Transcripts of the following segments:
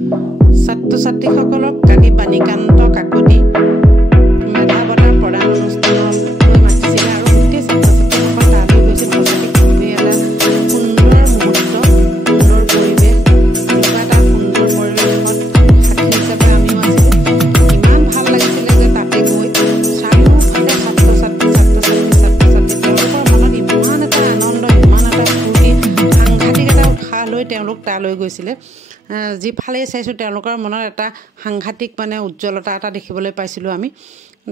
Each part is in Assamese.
ছাত্ৰ ছাত্ৰীসকলক কালি বাণীকান্ত কাকতি মেধা বঁটাৰ প্ৰদান অনুষ্ঠানলৈ মাতিছিলে আৰু গোটেই ছাত্ৰ ছাত্ৰীসকল তালৈ গৈছিল। সঁচাকৈ খুবেই এটা সুন্দৰ মুহূৰ্ত, সুন্দৰ পৰিৱেশ। এনেকুৱা এটা সুন্দৰ পৰিৱেশত সাক্ষী হিচাপে আমিও আছিলোঁ। ইমান ভাল লাগিছিলে যে তাতে গৈ চাৰিওফালে ছাত্ৰ ছাত্ৰী তেওঁলোকৰ মনত ইমান এটা আনন্দ, ইমান এটা ফূৰ্তি, সাংঘাতিক এটা উৎসাহ লৈ তেওঁলোক তালৈ গৈছিলে। যিফালেই চাইছোঁ তেওঁলোকৰ মনত এটা সাংঘাতিক মানে উজ্জ্বলতা এটা দেখিবলৈ পাইছিলোঁ আমি।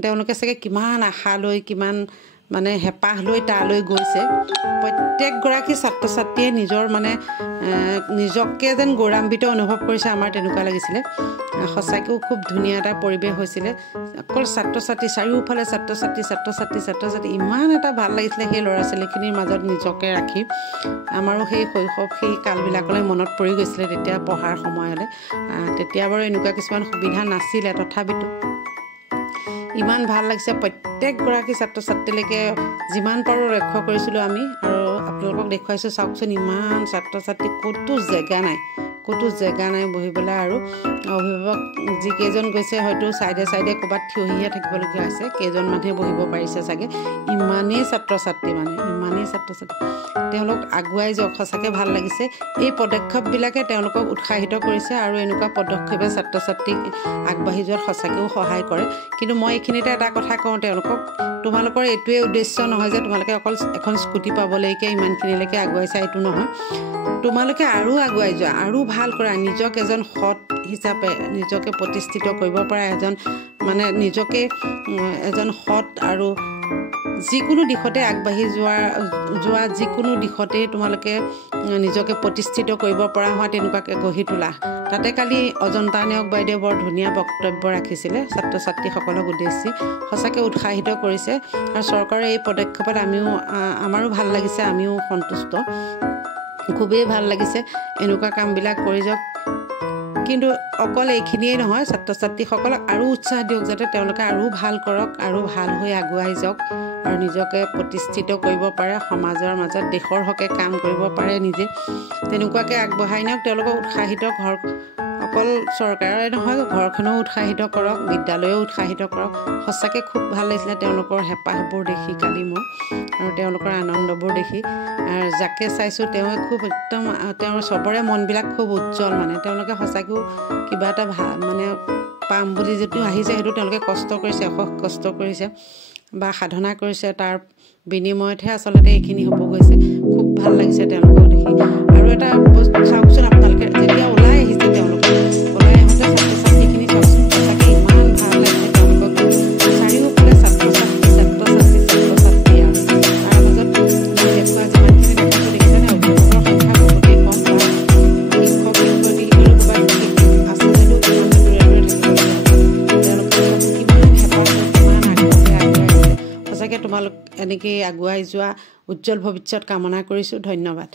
তেওঁলোকে চাগে কিমান আশা লৈ, কিমান মানে হেঁপাহ লৈ তালৈ গৈছে। প্ৰত্যেকগৰাকী ছাত্ৰ ছাত্ৰীয়ে নিজৰ মানে নিজকে যেন গৌৰৱান্বিত অনুভৱ কৰিছে, আমাৰ তেনেকুৱা লাগিছিলে। সঁচাকৈও খুব ধুনীয়া এটা পৰিৱেশ হৈছিলে। অকল ছাত্ৰ ছাত্ৰী, চাৰিওফালে ছাত্ৰ ছাত্ৰী ইমান এটা ভাল লাগিছিলে সেই ল'ৰা ছোৱালীখিনিৰ মাজত নিজকে ৰাখি। আমাৰো সেই শৈশৱ, সেই কালবিলাকলৈ মনত পৰি গৈছিলে তেতিয়া পঢ়াৰ সময়লৈ। তেতিয়া বাৰু এনেকুৱা কিছুমান সুবিধা নাছিলে, তথাপিতো ইমান ভাল লাগিছে। প্ৰত্যেকগৰাকী ছাত্ৰ ছাত্ৰীলৈকে যিমান পাৰোঁ লক্ষ্য কৰিছিলোঁ আমি, আৰু আপোনালোকক দেখুৱাইছোঁ। চাওকচোন ইমান ছাত্ৰ ছাত্ৰী, ক'তো জেগা নাই বহিবলৈ। আৰু অভিভাৱক যিকেইজন গৈছে হয়তো ছাইডে ক'ৰবাত থিয়হিহে থাকিবলগীয়া হৈছে, কেইজন মানুহে বহিব পাৰিছে চাগে। ইমানেই ছাত্ৰ ছাত্ৰী তেওঁলোক আগুৱাই যাওক। সঁচাকৈ ভাল লাগিছে। এই পদক্ষেপবিলাকে তেওঁলোকক উৎসাহিত কৰিছে আৰু এনেকুৱা পদক্ষেপে ছাত্ৰ ছাত্ৰীক আগবাঢ়ি যোৱাত সঁচাকৈও সহায় কৰে। কিন্তু মই এইখিনিতে এটা কথা কওঁ তেওঁলোকক, তোমালোকৰ এইটোৱে উদ্দেশ্য নহয় যে তোমালোকে অকল এখন স্কুটি পাবলৈকে ইমানখিনিলৈকে আগুৱাইছা, এইটো নহয়। তোমালোকে আৰু আগুৱাই যোৱা, আৰু ভাল কৰা। নিজক এজন সৎ হিচাপে নিজকে প্ৰতিষ্ঠিত কৰিব পৰা নিজকে এজন সৎ আৰু যিকোনো দিশতে আগবাঢ়ি যোৱা যিকোনো দিশতেই তোমালোকে নিজকে প্ৰতিষ্ঠিত কৰিব পৰা হোৱা, তেনেকুৱাকৈ গঢ়ি তোলা। তাতে কালি অজন্তা নেওগ বাইদেৱে বৰ ধুনীয়া বক্তব্য ৰাখিছিলে ছাত্ৰ ছাত্ৰীসকলক উদ্দেশ্যি। সঁচাকৈ উৎসাহিত কৰিছে। আৰু চৰকাৰৰ এই পদক্ষেপত আমাৰো ভাল লাগিছে, আমিও সন্তুষ্ট, খুবেই ভাল লাগিছে। এনেকুৱা কামবিলাক কৰি যাওক। কিন্তু অকল এইখিনিয়েই নহয়, ছাত্ৰ ছাত্ৰীসকলক আৰু উৎসাহ দিয়ক যাতে তেওঁলোকে আৰু ভাল কৰক, আৰু ভাল হৈ আগুৱাই যাওক আৰু নিজকে প্ৰতিষ্ঠিত কৰিব পাৰে সমাজৰ মাজত, দেশৰ হকে কাম কৰিব পাৰে নিজে। তেনেকুৱাকৈ আগবঢ়াই নিয়ক। তেওঁলোকক উৎসাহিত অকল চৰকাৰে নহয়, ঘৰখনেও উৎসাহিত কৰক, বিদ্যালয়েও উৎসাহিত কৰক। সঁচাকৈ খুব ভাল লাগিছিলে তেওঁলোকৰ হেঁপাহবোৰ দেখি কালি মোৰ, আৰু তেওঁলোকৰ আনন্দবোৰ দেখি। যাকে চাইছোঁ তেওঁ খুব একদম তেওঁৰ চবৰে মনবিলাক খুব উজ্জ্বল। তেওঁলোকে সঁচাকৈও কিবা এটা পাম বুলি যিটো আহিছে সেইটো তেওঁলোকে কষ্ট কৰিছে, অশেষ কষ্ট কৰিছে বা সাধনা কৰিছে। তাৰ বিনিময়তহে আচলতে এইখিনি হ'ব গৈছে। খুব ভাল লাগিছে তেওঁলোকক দেখি। আৰু এটা চাওকচোন আপোনালোকে, যেতিয়া ওলাই আহিছে তেওঁলোকে, ওলাই আহোঁতে ছাত্ৰ ছাত্ৰীখিনি চাওকচোন, সঁচাকৈ ইমান ভাল লাগিছে তেওঁলোকক। চাৰিওফালে ছাত্ৰ ছাত্ৰী আৰু তাৰ মাজত মই দেখুওৱা যিমানখিনি দেখিছোঁ, দেখিছেনে অভিভাৱকৰ সংখ্যা বহুতেই কম, বা শিক্ষক শিক্ষয়িত্ৰীসকলো ক'ৰবাত আছে যদিও কিমান দূৰে থাকিবলগীয়া হৈছে। তেওঁলোকে কিমান হেঁপাহ, কিমান আগ্ৰহে আগুৱাই আছে। সঁচাকৈ তোমালোক এনেকৈ আগুৱাই যোৱা, উজ্জ্বল ভৱিষ্যত কামনা কৰিছোঁ। ধন্যবাদ।